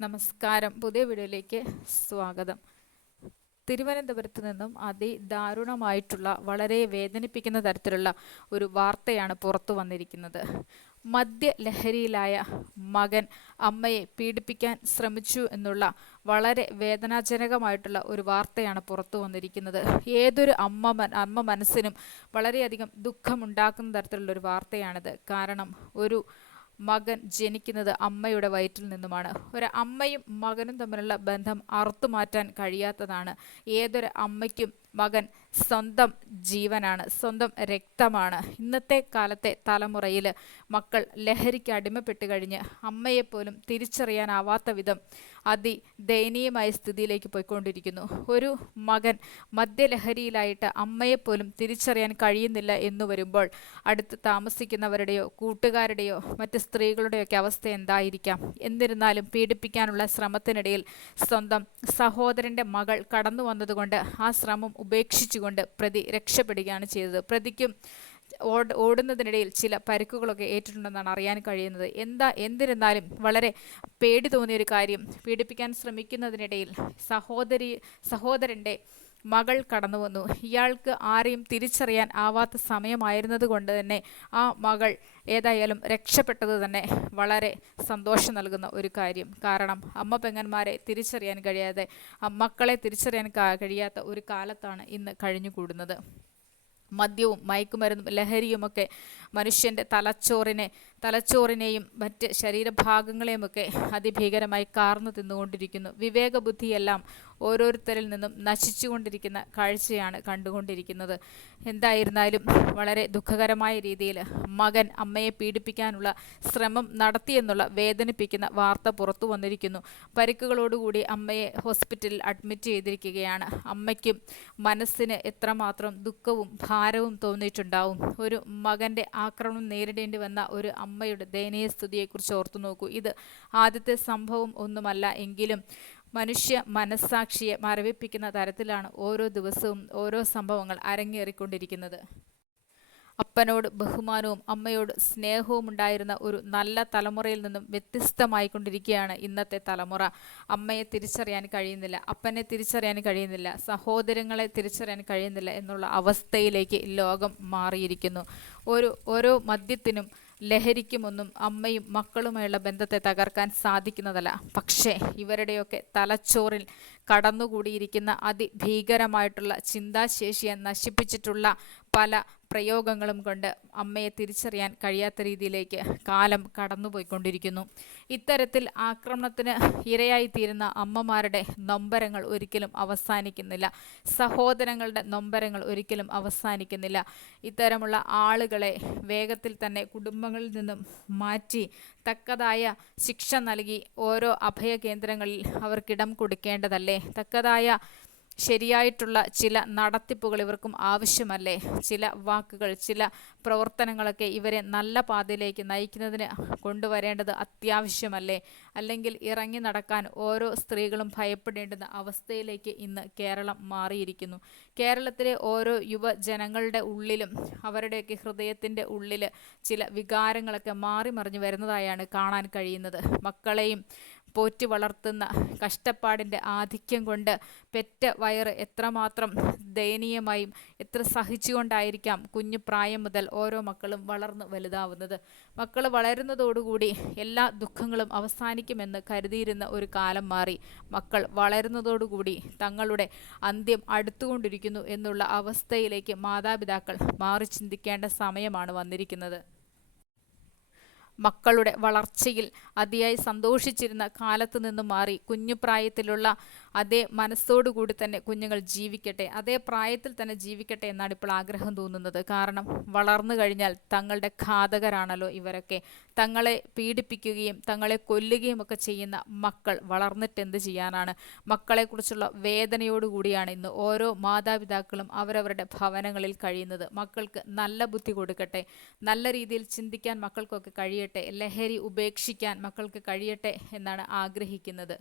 നമസ്കാരം. പുതിയ വീഡിയോയിലേക്ക് സ്വാഗതം. തിരുവനന്തപുരത്ത് നിന്നും അതിദാരുണമായിട്ടുള്ള വളരെ വേദനിപ്പിക്കുന്ന തരത്തിലുള്ള ഒരു വാർത്തയാണ് പുറത്തു വന്നിരിക്കുന്നത്. മദ്യലഹരിയിലായ മകൻ അമ്മയെ പീഡിപ്പിക്കാൻ ശ്രമിച്ചു എന്നുള്ള വളരെ വേദനാജനകമായിട്ടുള്ള ഒരു വാർത്തയാണ് പുറത്തു വന്നിരിക്കുന്നത്. ഏതൊരു അമ്മ അമ്മ മനസ്സിനും വളരെയധികം ദുഃഖമുണ്ടാക്കുന്ന തരത്തിലുള്ള ഒരു വാർത്തയാണിത്. കാരണം ഒരു മകൻ ജനിക്കുന്നത് അമ്മയുടെ വയറ്റിൽ നിന്നുമാണ്. ഒരു അമ്മയും മകനും തമ്മിലുള്ള ബന്ധം അറുത്തുമാറ്റാൻ കഴിയാത്തതാണ്. ഏതൊരു അമ്മയ്ക്കും മകൻ സ്വന്തം ജീവനാണ് സ്വന്തം രക്തമാണ്. ഇന്നത്തെ കാലത്തെ തലമുറയിൽ മക്കൾ ലഹരിക്ക് അടിമപ്പെട്ട് കഴിഞ്ഞ് അമ്മയെപ്പോലും തിരിച്ചറിയാനാവാത്ത വിധം അതി ദയനീയമായ സ്ഥിതിയിലേക്ക് പോയിക്കൊണ്ടിരിക്കുന്നു. ഒരു മകൻ മദ്യലഹരിയിലായിട്ട് അമ്മയെപ്പോലും തിരിച്ചറിയാൻ കഴിയുന്നില്ല എന്ന് വരുമ്പോൾ അടുത്ത് താമസിക്കുന്നവരുടെയോ കൂട്ടുകാരുടെയോ മറ്റ് സ്ത്രീകളുടെയൊക്കെ അവസ്ഥ എന്തായിരിക്കാം? എന്നിരുന്നാലും പീഡിപ്പിക്കാനുള്ള ശ്രമത്തിനിടയിൽ സ്വന്തം സഹോദരന്റെ മകൾ കടന്നു വന്നതുകൊണ്ട് ആ ശ്രമം ഉപേക്ഷിച്ചുകൊണ്ട് പ്രതി രക്ഷപ്പെടുകയാണ് ചെയ്തത്. പ്രതിക്കും ഓട് ഓടുന്നതിനിടയിൽ ചില പരിക്കുകളൊക്കെ ഏറ്റിട്ടുണ്ടെന്നാണ് അറിയാൻ കഴിയുന്നത്. എന്താ എന്നിരുന്നാലും വളരെ പേടി തോന്നിയൊരു കാര്യം. പീഡിപ്പിക്കാൻ ശ്രമിക്കുന്നതിനിടയിൽ സഹോദരി സഹോദരന്റെ മകൾ കടന്നു വന്നു. ഇയാൾക്ക് ആരെയും തിരിച്ചറിയാൻ ആവാത്ത സമയമായിരുന്നതുകൊണ്ട് തന്നെ ആ മകൾ ഏതായാലും രക്ഷപ്പെട്ടത് തന്നെ വളരെ സന്തോഷം നൽകുന്ന ഒരു കാര്യം. കാരണം അമ്മ പെങ്ങന്മാരെ തിരിച്ചറിയാൻ കഴിയാതെ മക്കളെ തിരിച്ചറിയാൻ കഴിയാത്ത ഒരു കാലത്താണ് ഇന്ന് കഴിഞ്ഞുകൂടുന്നത്. മദ്യവും മയക്കുമരുന്നും ലഹരിയുമൊക്കെ മനുഷ്യന്റെ തലച്ചോറിനെ തലച്ചോറിനെയും മറ്റ് ശരീരഭാഗങ്ങളെയുമൊക്കെ അതിഭീകരമായി കാർന്നു തിന്നുകൊണ്ടിരിക്കുന്നു. വിവേകബുദ്ധിയെല്ലാം ഓരോരുത്തരിൽ നിന്നും നശിച്ചുകൊണ്ടിരിക്കുന്ന കാഴ്ചയാണ് കണ്ടുകൊണ്ടിരിക്കുന്നത്. എന്തായിരുന്നാലും വളരെ ദുഃഖകരമായ രീതിയിൽ മകൻ അമ്മയെ പീഡിപ്പിക്കാനുള്ള ശ്രമം നടത്തിയെന്നുള്ള വേദനിപ്പിക്കുന്ന വാർത്ത പുറത്തു വന്നിരിക്കുന്നു. പരിക്കുകളോടുകൂടി അമ്മയെ ഹോസ്പിറ്റലിൽ അഡ്മിറ്റ് ചെയ്തിരിക്കുകയാണ്. അമ്മയ്ക്കും മനസ്സിന് എത്രമാത്രം ദുഃഖവും ഭാരവും തോന്നിയിട്ടുണ്ടാവും. ഒരു മകന്റെ ആക്രമണം നേരിടേണ്ടി വന്ന ഒരു അമ്മയുടെ ദയനീയ സ്ഥിതിയെക്കുറിച്ച് ഓർത്തു നോക്കൂ. ഇത് ആദ്യത്തെ സംഭവം ഒന്നുമല്ല. എങ്കിലും മനുഷ്യ മനസ്സാക്ഷിയെ മരവിപ്പിക്കുന്ന തരത്തിലാണ് ഓരോ ദിവസവും ഓരോ സംഭവങ്ങൾ അരങ്ങേറിക്കൊണ്ടിരിക്കുന്നത്. അപ്പനോട് ബഹുമാനവും അമ്മയോട് സ്നേഹവും ഉണ്ടായിരുന്ന ഒരു നല്ല തലമുറയിൽ നിന്നും വ്യത്യസ്തമായിക്കൊണ്ടിരിക്കുകയാണ് ഇന്നത്തെ തലമുറ. അമ്മയെ തിരിച്ചറിയാൻ കഴിയുന്നില്ല അപ്പനെ തിരിച്ചറിയാൻ കഴിയുന്നില്ല സഹോദരങ്ങളെ തിരിച്ചറിയാൻ കഴിയുന്നില്ല എന്നുള്ള അവസ്ഥയിലേക്ക് ലോകം മാറിയിരിക്കുന്നു. ഒരു ഓരോ മദ്യത്തിനും ലഹരിക്കുമൊന്നും അമ്മയും മക്കളുമായുള്ള ബന്ധത്തെ തകർക്കാൻ സാധിക്കുന്നതല്ല. പക്ഷേ ഇവരുടെയൊക്കെ തലച്ചോറിൽ കടന്നുകൂടിയിരിക്കുന്ന അതിഭീകരമായിട്ടുള്ള ചിന്താശേഷിയെ നശിപ്പിച്ചിട്ടുള്ള പല പ്രയോഗങ്ങളും കൊണ്ട് അമ്മയെ തിരിച്ചറിയാൻ കഴിയാത്ത രീതിയിലേക്ക് കാലം കടന്നുപോയിക്കൊണ്ടിരിക്കുന്നു. ഇത്തരത്തിൽ ആക്രമണത്തിന് ഇരയായിത്തീരുന്ന അമ്മമാരുടെ നൊമ്പരങ്ങൾ ഒരിക്കലും അവസാനിക്കുന്നില്ല. സഹോദരങ്ങളുടെ നൊമ്പരങ്ങൾ ഒരിക്കലും അവസാനിക്കുന്നില്ല. ഇത്തരമുള്ള ആളുകളെ വേഗത്തിൽ തന്നെ കുടുംബങ്ങളിൽ നിന്നും മാറ്റി തക്കതായ ശിക്ഷ നൽകി ഓരോ അഭയ കേന്ദ്രങ്ങളിൽ അവർക്കിടം കൊടുക്കേണ്ടതല്ലേ? തക്കതായ ശരിയായിട്ടുള്ള ചില നടത്തിപ്പുകൾ ഇവർക്കും ആവശ്യമല്ലേ? ചില വാക്കുകൾ ചില പ്രവർത്തനങ്ങളൊക്കെ ഇവരെ നല്ല പാതയിലേക്ക് നയിക്കുന്നതിന് കൊണ്ടുവരേണ്ടത് അത്യാവശ്യമല്ലേ? അല്ലെങ്കിൽ ഇറങ്ങി നടക്കാൻ ഓരോ സ്ത്രീകളും ഭയപ്പെടേണ്ടുന്ന അവസ്ഥയിലേക്ക് ഇന്ന് കേരളം മാറിയിരിക്കുന്നു. കേരളത്തിലെ ഓരോ യുവജനങ്ങളുടെ ഉള്ളിലും അവരുടെയൊക്കെ ഹൃദയത്തിന്റെ ഉള്ളിൽ ചില വികാരങ്ങളൊക്കെ മാറി മറിഞ്ഞു വരുന്നതായാണ് കാണാൻ കഴിയുന്നത്. മക്കളെയും പോറ്റി വളർത്തുന്ന കഷ്ടപ്പാടിന്റെ ആധിക്യം കൊണ്ട് പെറ്റ വയറ് എത്രമാത്രം ദയനീയമായും എത്ര സഹിച്ചുകൊണ്ടായിരിക്കാം കുഞ്ഞു പ്രായം മുതൽ ഓരോ മക്കളും വളർന്നു വലുതാവുന്നത്. മക്കൾ വളരുന്നതോടുകൂടി എല്ലാ ദുഃഖങ്ങളും അവസാനിക്കുമെന്ന് കരുതിയിരുന്ന ഒരു കാലം മാറി. മക്കൾ വളരുന്നതോടുകൂടി തങ്ങളുടെ അന്ത്യം അടുത്തുകൊണ്ടിരിക്കുന്നു എന്നുള്ള അവസ്ഥയിലേക്ക് മാതാപിതാക്കൾ മാറി ചിന്തിക്കേണ്ട സമയമാണ് വന്നിരിക്കുന്നത്. മക്കളുടെ വളർച്ചയിൽ അതിയായി സന്തോഷിച്ചിരുന്ന കാലത്തു നിന്ന് മാറി കുഞ്ഞുപ്രായത്തിലുള്ള അതേ മനസ്സോടുകൂടി തന്നെ കുഞ്ഞുങ്ങൾ ജീവിക്കട്ടെ അതേ പ്രായത്തിൽ തന്നെ ജീവിക്കട്ടെ എന്നാണ് ഇപ്പോൾ ആഗ്രഹം തോന്നുന്നത്. കാരണം വളർന്നു കഴിഞ്ഞാൽ തങ്ങളുടെ ഘാതകരാണല്ലോ ഇവരൊക്കെ. തങ്ങളെ പീഡിപ്പിക്കുകയും തങ്ങളെ കൊല്ലുകയും ഒക്കെ ചെയ്യുന്ന മക്കൾ വളർന്നിട്ട് എന്ത് ചെയ്യാനാണ്? മക്കളെക്കുറിച്ചുള്ള വേദനയോടുകൂടിയാണ് ഇന്ന് ഓരോ മാതാപിതാക്കളും അവരവരുടെ ഭവനങ്ങളിൽ കഴിയുന്നത്. മക്കൾക്ക് നല്ല ബുദ്ധി കൊടുക്കട്ടെ നല്ല രീതിയിൽ ചിന്തിക്കാൻ മക്കൾക്കൊക്കെ കഴിയട്ടെ ലഹരി ഉപേക്ഷിക്കാൻ മക്കൾക്ക് കഴിയട്ടെ എന്നാണ് ആഗ്രഹിക്കുന്നത്.